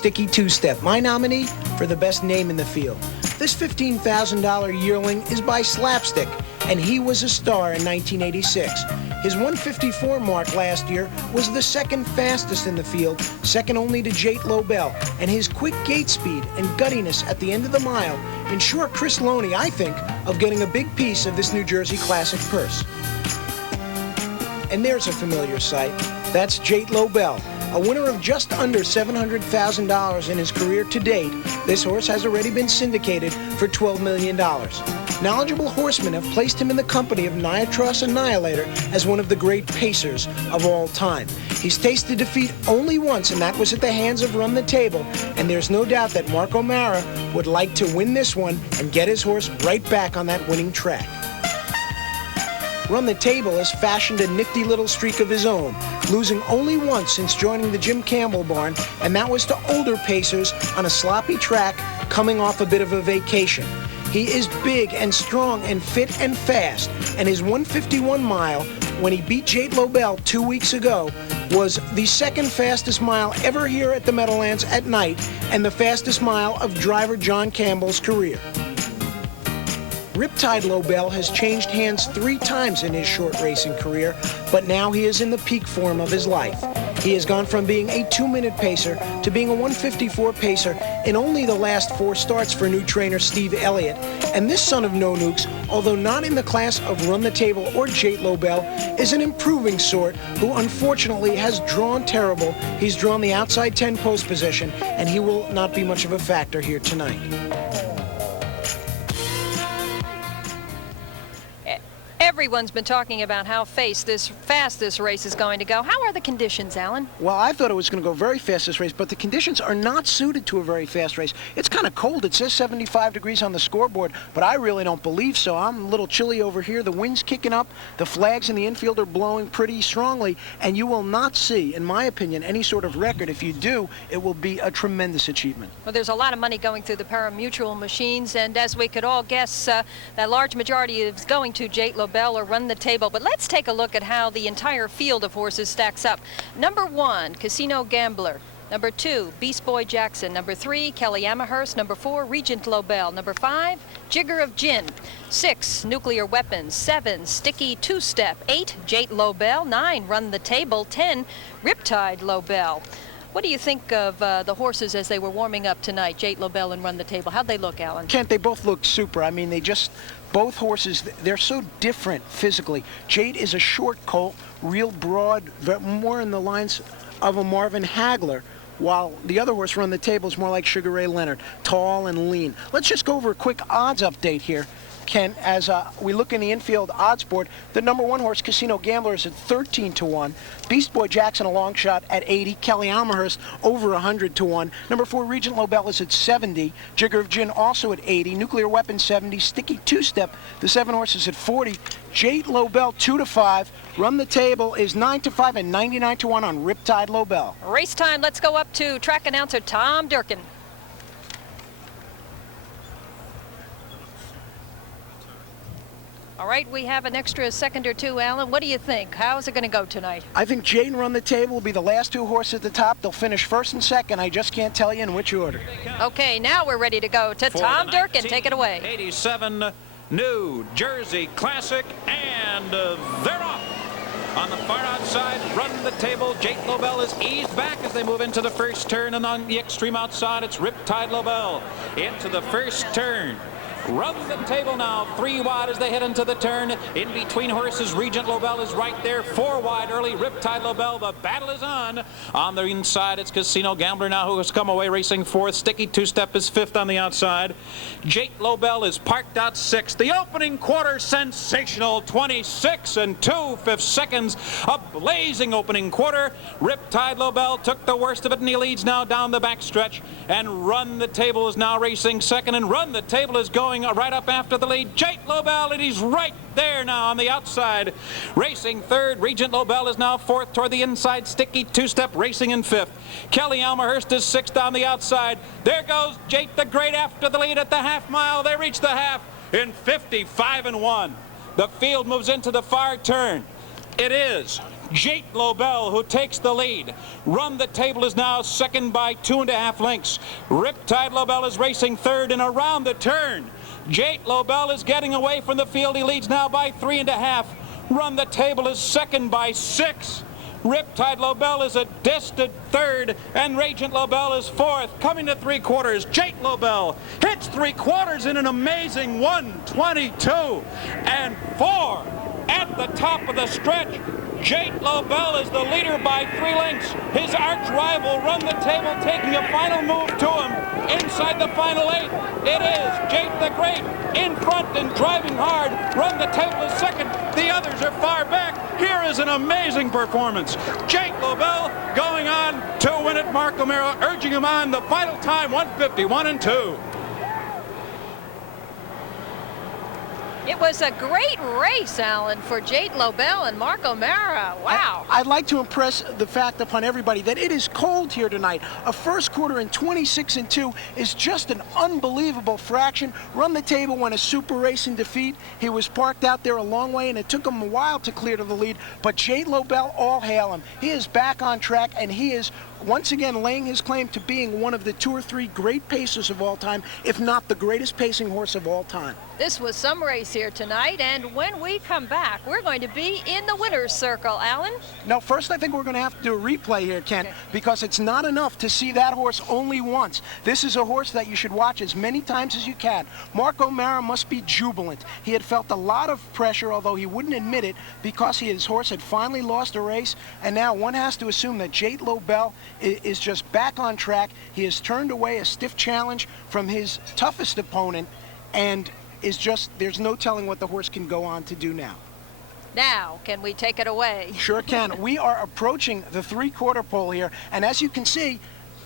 Sticky Two-Step, my nominee for the best name in the field. This $15,000 yearling is by Slapstick, and he was a star in 1986. His 154 mark last year was the second fastest in the field, second only to Jate Lobell, and his quick gate speed and guttiness at the end of the mile ensure Chris Loney, I think, of getting a big piece of this New Jersey Classic purse. And there's a familiar sight. That's Jate Lobell, a winner of just under $700,000 in his career to date. This horse has already been syndicated for $12 million. Knowledgeable horsemen have placed him in the company of Niatros Annihilator as one of the great pacers of all time. He's tasted defeat only once, and that was at the hands of Run the Table, and there's no doubt that Mark O'Mara would like to win this one and get his horse right back on that winning track. Run the Table has fashioned a nifty little streak of his own, losing only once since joining the Jim Campbell barn, and that was to older pacers on a sloppy track coming off a bit of a vacation. He is big and strong and fit and fast, and his 151 mile, when he beat Jate Lobell 2 weeks ago, was the second fastest mile ever here at the Meadowlands at night, and the fastest mile of driver John Campbell's career. Riptide Lobell has changed hands 3 times in his short racing career, but now he is in the peak form of his life. He has gone from being a 2-minute pacer to being a 154 pacer in only the last 4 starts for new trainer Steve Elliott. And this son of No Nukes, although not in the class of Run the Table or Jate Lobell, is an improving sort who unfortunately has drawn terrible. He's drawn the outside 10 post position, and he will not be much of a factor here tonight. Everyone's been talking about how fast this race is going to go. How are the conditions, Alan? Well, I thought it was going to go very fast this race, but the conditions are not suited to a very fast race. It's kind of cold. It says 75 degrees on the scoreboard, but I really don't believe so. I'm a little chilly over here. The wind's kicking up. The flags in the infield are blowing pretty strongly, and you will not see, in my opinion, any sort of record. If you do, it will be a tremendous achievement. Well, there's a lot of money going through the pari-mutuel machines, and as we could all guess, that large majority is going to Jate Lobell or Run the Table. But let's take a look at how the entire field of horses stacks up. Number 1, Casino Gambler. Number 2, Beast Boy Jackson. Number 3, Kelly Amherst. Number 4, Regent Lobell. Number 5, Jigger of Gin. 6, Nuclear Weapons. 7, Sticky Two-Step. 8, Jate Lobell. 9, Run the Table. 10, Riptide Lobell. What do you think of the horses as they were warming up tonight, Jate Lobell and Run the Table? How'd they look, Alan? Kent, they both look super. I mean, both horses, they're so different physically. Jate is a short colt, real broad, more in the lines of a Marvin Hagler, while the other horse, Run the Table, is more like Sugar Ray Leonard, tall and lean. Let's just go over a quick odds update here, Ken, as we look in the infield odds board. The number 1 horse, Casino Gambler, is at 13-1. Beast Boy Jackson, a long shot, at 80. Kelly Amherst, over 100-1. Number 4, Regent Lobell, is at 70. Jigger of Gin, also at 80. Nuclear Weapon, 70. Sticky Two-Step, the 7 horses, at 40. Jate Lobell, 2-5. Run the Table is 9-5 and 99-1 on Riptide Lobell. Race time. Let's go up to track announcer Tom Durkin. All right, we have an extra second or two, Alan. What do you think? How is it going to go tonight? I think Jate and Run the Table will be the last 2 horses at the top. They'll finish first and second. I just can't tell you in which order. Okay, now we're ready to go to Tom Durkin. Take it away. 87 New Jersey Classic, and they're off. On the far outside, Run the Table. Jate Lobell is eased back as they move into the first turn, and on the extreme outside, it's Riptide Lobell into the first turn. Run the Table now, 3 wide as they head into the turn. In between horses, Regent Lobell is right there, 4 wide early. Riptide Lobell, the battle is on. On the inside, it's Casino Gambler now, who has come away racing 4th. Sticky Two-Step is 5th on the outside. Jate Lobell is parked out 6th. The opening quarter, sensational, 26 2/5 seconds. A blazing opening quarter. Riptide Lobell took the worst of it, and he leads now down the backstretch. And Run the Table is now racing 2nd, and Run the Table is going right up after the lead. Jate Lobell, and he's right there now on the outside. Racing 3rd, Regent Lobell is now 4th toward the inside. Sticky Two-Step racing in 5th. Kelly Amherst is 6th on the outside. There goes Jate the Great after the lead at the half mile. They reach the half in 55-1. The field moves into the far turn. It is Jate Lobell, who takes the lead. Run the Table is now second by 2.5 lengths. Riptide Lobell is racing third and around the turn. Jate Lobell is getting away from the field. He leads now by 3.5. Run the Table is second by 6. Riptide Lobell is a distant third, and Ragent Lobell is fourth. Coming to 3/4, Jate Lobell hits 3/4 in an amazing 1:22 and 4 at the top of the stretch. Jate Lobell is the leader by 3 lengths. His arch rival, Run the Table, taking a final move to him inside the final 8. It is Jate the Great in front and driving hard. Run the Table is second. The others are far back. Here is an amazing performance. Jate Lobell going on to win it. Mark O'Mara urging him on. The final time, 1:51 and 2. It was a great race, Alan, for Jate Lobell and Mark O'Mara. Wow. I'd like to impress the fact upon everybody that it is cold here tonight. A first quarter in 26 and 2 is just an unbelievable fraction. Run the Table won a super race in defeat. He was parked out there a long way, and it took him a while to clear to the lead. But Jate Lobell, all hail him. He is back on track, and he is once again laying his claim to being one of the 2 or 3 great pacers of all time, if not the greatest pacing horse of all time. This was some race here tonight, and when we come back, we're going to be in the winner's circle, Alan. No, first I think we're going to have to do a replay here, Ken, because it's not enough to see that horse only once. This is a horse that you should watch as many times as you can. Mark O'Mara must be jubilant. He had felt a lot of pressure, although he wouldn't admit it, because his horse had finally lost a race, and now one has to assume that Jate Lobell is just back on track. He has turned away a stiff challenge from his toughest opponent, and is just, there's no telling what the horse can go on to do now. Now, can we take it away? Sure can. We are approaching the 3/4 pole here, and as you can see,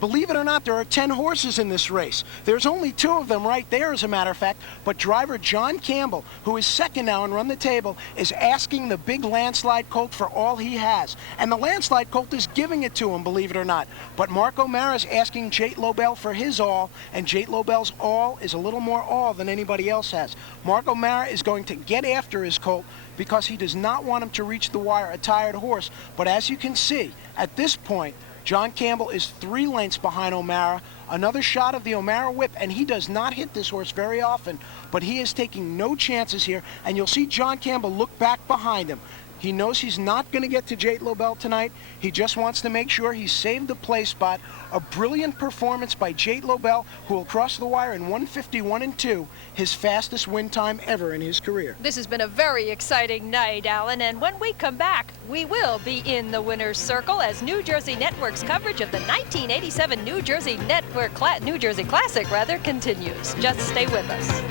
believe it or not, there are 10 horses in this race. There's only 2 of them right there, as a matter of fact, but driver John Campbell, who is second now and Run the Table, is asking the big Landslide Colt for all he has. And the Landslide Colt is giving it to him, believe it or not. But Mark O'Mara is asking Jate Lobell for his all, and Jate Lobell's all is a little more all than anybody else has. Mark O'Mara is going to get after his colt because he does not want him to reach the wire, a tired horse. But as you can see, at this point, John Campbell is 3 lengths behind O'Mara. Another shot of the O'Mara whip, and he does not hit this horse very often, but he is taking no chances here, and you'll see John Campbell look back behind him. He knows he's not going to get to Jate Lobell tonight. He just wants to make sure he saved the play spot. A brilliant performance by Jate Lobell, who will cross the wire in 1:51 and 2, his fastest win time ever in his career. This has been a very exciting night, Alan, and when we come back, we will be in the winner's circle as New Jersey Network's coverage of the 1987 New Jersey Classic continues. Just stay with us.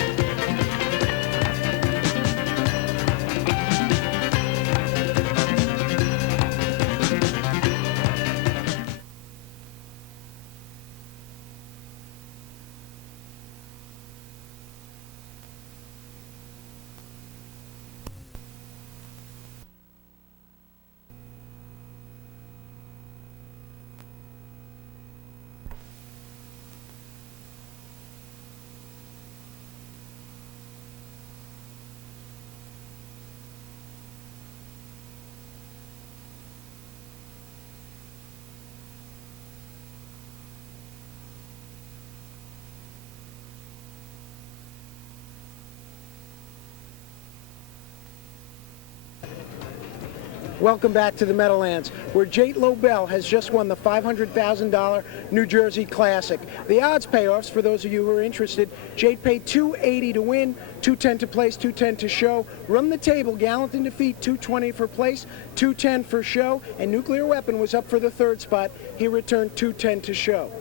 Welcome back to the Meadowlands, where Jate Lobell has just won the $500,000 New Jersey Classic. The odds payoffs, for those of you who are interested, Jate paid $280 to win, $210 to place, $210 to show. Run the Table, gallant in defeat, $220 for place, $210 for show, and Nuclear Weapon was up for the 3rd spot. He returned $210 to show.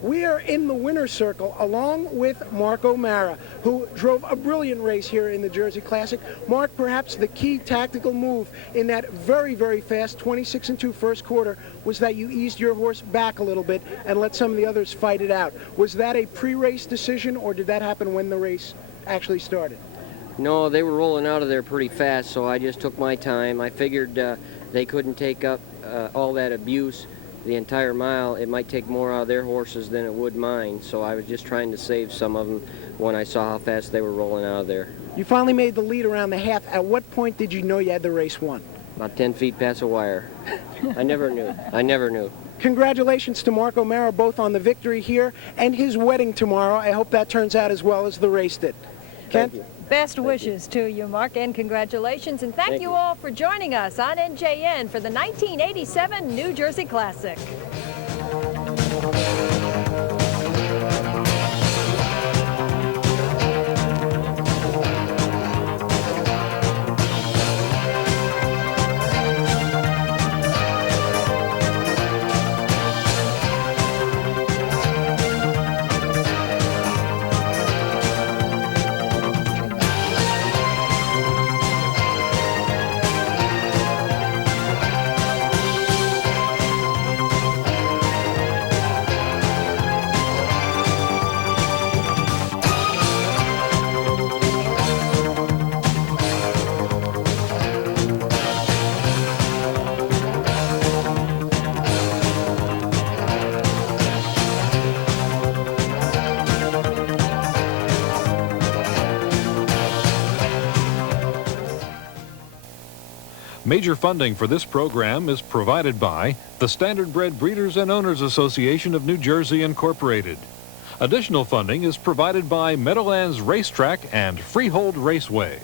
We are in the winner's circle along with Mark O'Mara, who drove a brilliant race here in the Jersey Classic. Mark, perhaps the key tactical move in that very, very fast 26 and 2 first quarter was that you eased your horse back a little bit and let some of the others fight it out. Was that a pre-race decision, or did that happen when the race actually started? No, they were rolling out of there pretty fast, so I just took my time. I figured they couldn't take up all that abuse the entire mile. It might take more out of their horses than it would mine, so I was just trying to save some of them when I saw how fast they were rolling out of there. You finally made the lead around the half. At what point did you know you had the race won? About 10 feet past the wire. I never knew. I never knew. Congratulations to Mark O'Mara, both on the victory here and his wedding tomorrow. I hope that turns out as well as the race did. Ken? Thank you. Best wishes to you, Mark, and congratulations. And thank you all for joining us on NJN for the 1987 New Jersey Classic. Major funding for this program is provided by the Standardbred Breeders and Owners Association of New Jersey, Incorporated. Additional funding is provided by Meadowlands Racetrack and Freehold Raceway.